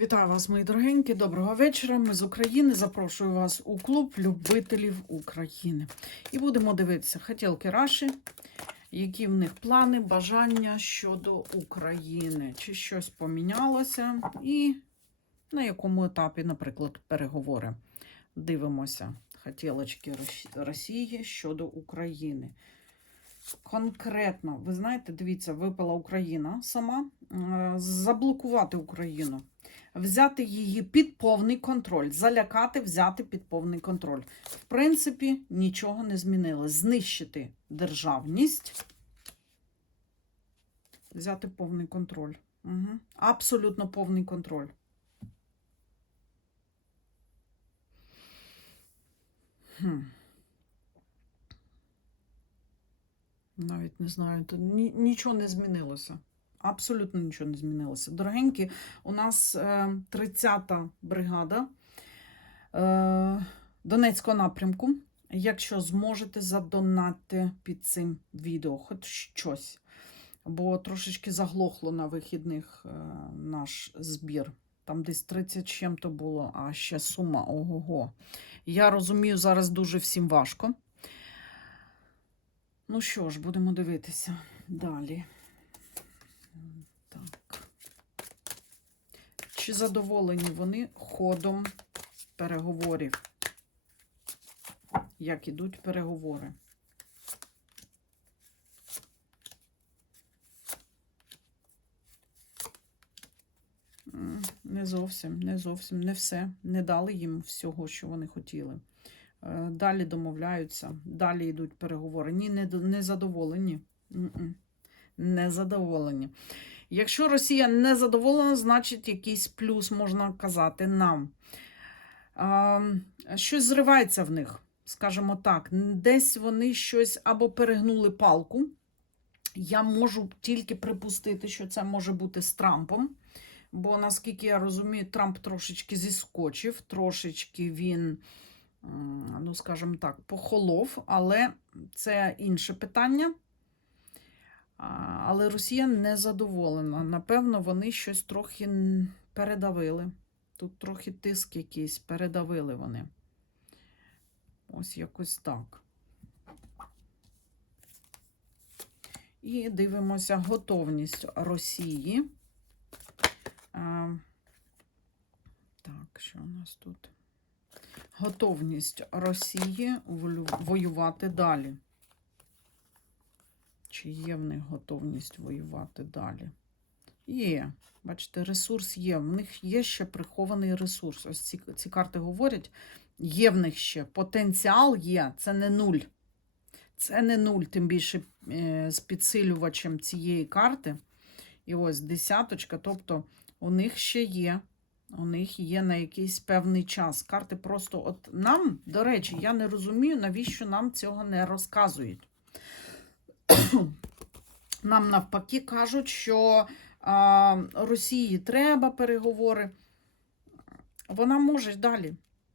Вітаю вас, мої дорогенькі. Доброго вечора. Ми з України. Запрошую вас у клуб любителів України. І будемо дивитися хотілки Раші, які в них плани, бажання щодо України. Чи щось помінялося, і на якому етапі, наприклад, переговори. Дивимося хотілочки Росії щодо України. Конкретно, ви знаєте, дивіться, випала Україна сама. Е, Заблокувати Україну взяти її під повний контроль, залякати, взяти під повний контроль. В принципі, нічого не змінилось. Знищити державність, взяти повний контроль. Угу. Абсолютно повний контроль. Хм. Навіть не знаю, ні- нічого не змінилося. Абсолютно нічого не змінилося. Дорогенькі, у нас е, 30-та бригада е, Донецького напрямку. Якщо зможете, задонатьте під цим відео, хоч щось. Бо трошечки заглохло на вихідних е, наш збір. Там десь 30 чим-то було, а ще сума ого-го. Я розумію, зараз дуже всім важко. Ну що ж, будемо дивитися далі. Так. Чи задоволені вони ходом переговорів? Як ідуть переговори? Не зовсім, не зовсім, не все. Не дали їм всього, що вони хотіли. Е, Далі домовляються, далі йдуть переговори. Ні, не, не задоволені. Не задоволені. Якщо Росія не задоволена, значить якийсь плюс можна казати нам. А, щось зривається в них, скажімо так. Десь вони щось або перегнули палку. Я можу тільки припустити, що це може бути з Трампом. Бо, наскільки я розумію, Трамп трошечки зіскочив, трошечки він, ну, скажімо так, похолов, але це інше питання. Але Росія не задоволена. Напевно, вони щось трохи передавили. Тут трохи тиск якийсь, передавили вони. Ось якось так. І дивимося готовність Росії. Так, що у нас тут? Готовність Росії воювати далі. Чи є в них готовність воювати далі? Є. Бачите, ресурс є. В них є ще прихований ресурс. Ось ці, ці карти говорять, є в них ще потенціал є, це не нуль. Це не нуль, тим більше е, з підсилювачем цієї карти. І ось десяточка, тобто у них ще є. У них є на якийсь певний час. Карти просто от нам, до речі, я не розумію, навіщо нам цього не розказують. Нам навпаки кажуть, що а, Росії треба переговори. Вона може далі.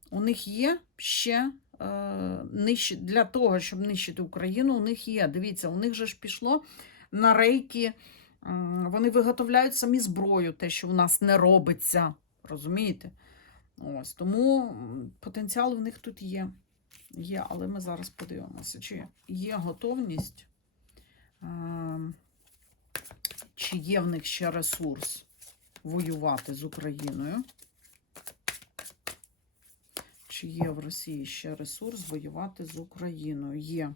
У них є ще е, для того, щоб нищити Україну, у них є. Дивіться, у них же ж пішло на рейки. Вони виготовляють самі зброю, те, що в нас не робиться. Розумієте? Ось, тому потенціал в них тут є. Є, але ми зараз подивимося, чи є готовність. Чи є в них ще ресурс воювати з Україною? Чи є в Росії ще ресурс воювати з Україною? Є.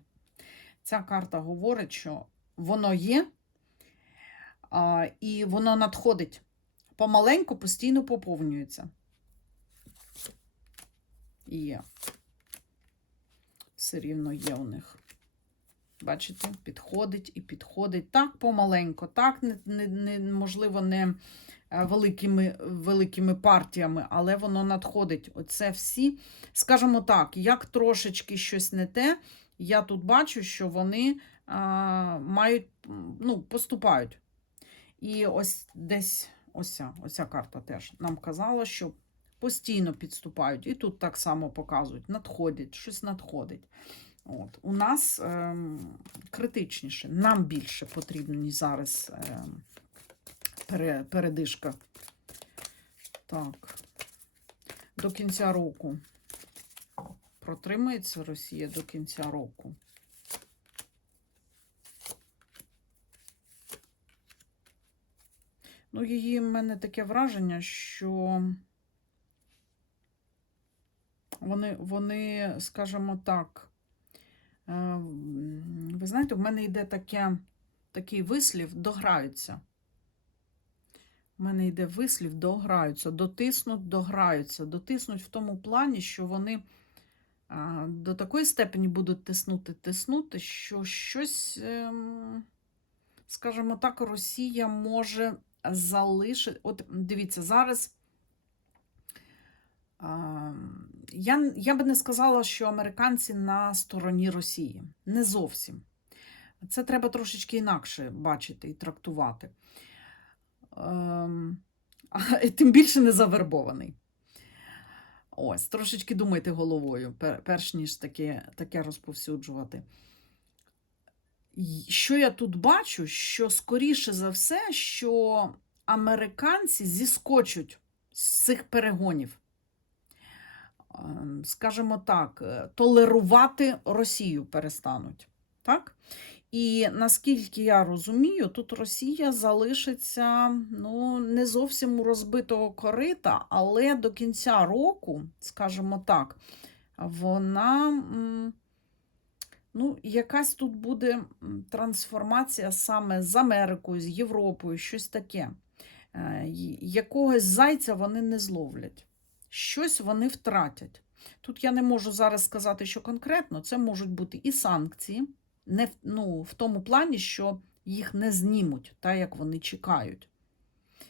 Ця карта говорить, що воно є, і воно надходить. Помаленьку постійно поповнюється. Є. Все рівно є у них. Бачите, підходить і підходить. Так помаленько, так, не, не, не, можливо, не е, великими, великими партіями, але воно надходить. Оце всі, скажімо так, як трошечки щось не те, я тут бачу, що вони а, мають, ну, поступають. І ось десь ося, оця карта теж нам казала, що постійно підступають. І тут так само показують, надходять, щось надходить. От. У нас ем, критичніше, нам більше потрібні зараз ем, пере, передишка Так. До кінця року. Протримається Росія до кінця року. Ну, її в мене таке враження, що вони, вони скажімо так, е, ви знаєте, в мене йде таке, такий вислів дограються. У мене йде вислів дограються, дотиснуть, дограються. Дотиснуть в тому плані, що вони а, до такої степені будуть тиснути, тиснути, що щось, ем, скажімо так, Росія може залишити. От дивіться, зараз. Я, я би не сказала, що американці на стороні Росії. Не зовсім. Це треба трошечки інакше бачити і трактувати. Ем, тим більше не завербований. Ось, трошечки думайте головою, перш ніж таке, таке розповсюджувати. Що я тут бачу? Що скоріше за все, що американці зіскочуть з цих перегонів. Ем, Скажімо так, е, толерувати Росію перестануть. Так? І наскільки я розумію, тут Росія залишиться ну, не зовсім у розбитого корита, але до кінця року, скажімо так, вона ну, якась тут буде трансформація саме з Америкою, з Європою, щось таке. Е, Якогось зайця вони не зловлять. Щось вони втратять. Тут я не можу зараз сказати, що конкретно це можуть бути і санкції не ну, в тому плані, що їх не знімуть, так як вони чекають.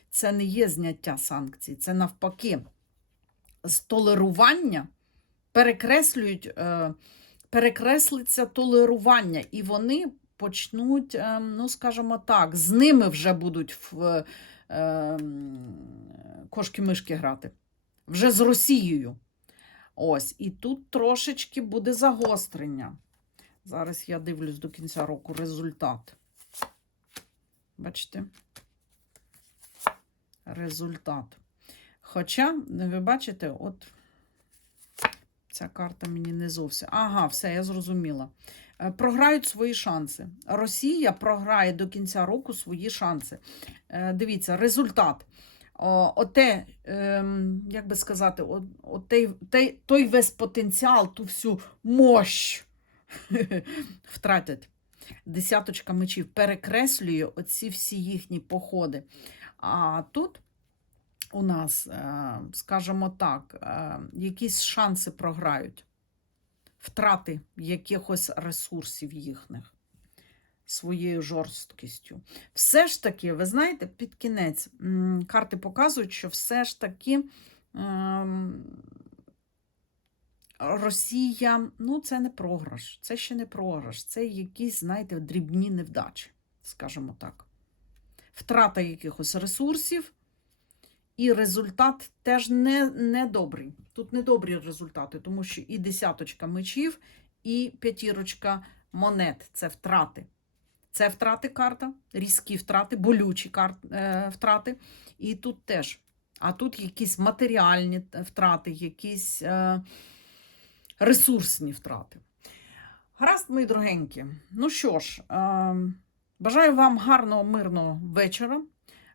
Це не є зняття санкцій, це навпаки з толерування перекреслюють, е, перекреслиться толерування, і вони почнуть, е, ну, скажімо так, з ними вже будуть в е, кошки-мишки грати. Вже з Росією. Ось, і тут трошечки буде загострення. Зараз я дивлюсь до кінця року результат. Бачите? Результат. Хоча, ви бачите, от ця карта мені не зовсім. Ага, все, я зрозуміла. Е, Програють свої шанси. Росія програє до кінця року свої шанси. Е, Дивіться, результат. Оте, ем, як би сказати, о- отей, той, весь потенціал, ту всю мощь втратять. Десяточка мечів перекреслює оці всі їхні походи. А тут у нас, е, скажімо так, е, якісь шанси програють, втрати якихось ресурсів їхніх своєю жорсткістю. Все ж таки, ви знаєте, під кінець карти показують, що все ж таки. ем, Росія, ну, це не програш, це ще не програш, це якісь, знаєте, дрібні невдачі, скажімо так. Втрата якихось ресурсів, і результат теж не, не добрий. Тут не добрі результати, тому що і десяточка мечів, і п'ятірочка монет це втрати. Це втрати карта, різкі втрати, болючі кар... е, втрати. І тут теж. А тут якісь матеріальні втрати, якісь. Е, ресурсні втрати. Гаразд, мої дорогенькі. Ну що ж, е, бажаю вам гарного, мирного вечора.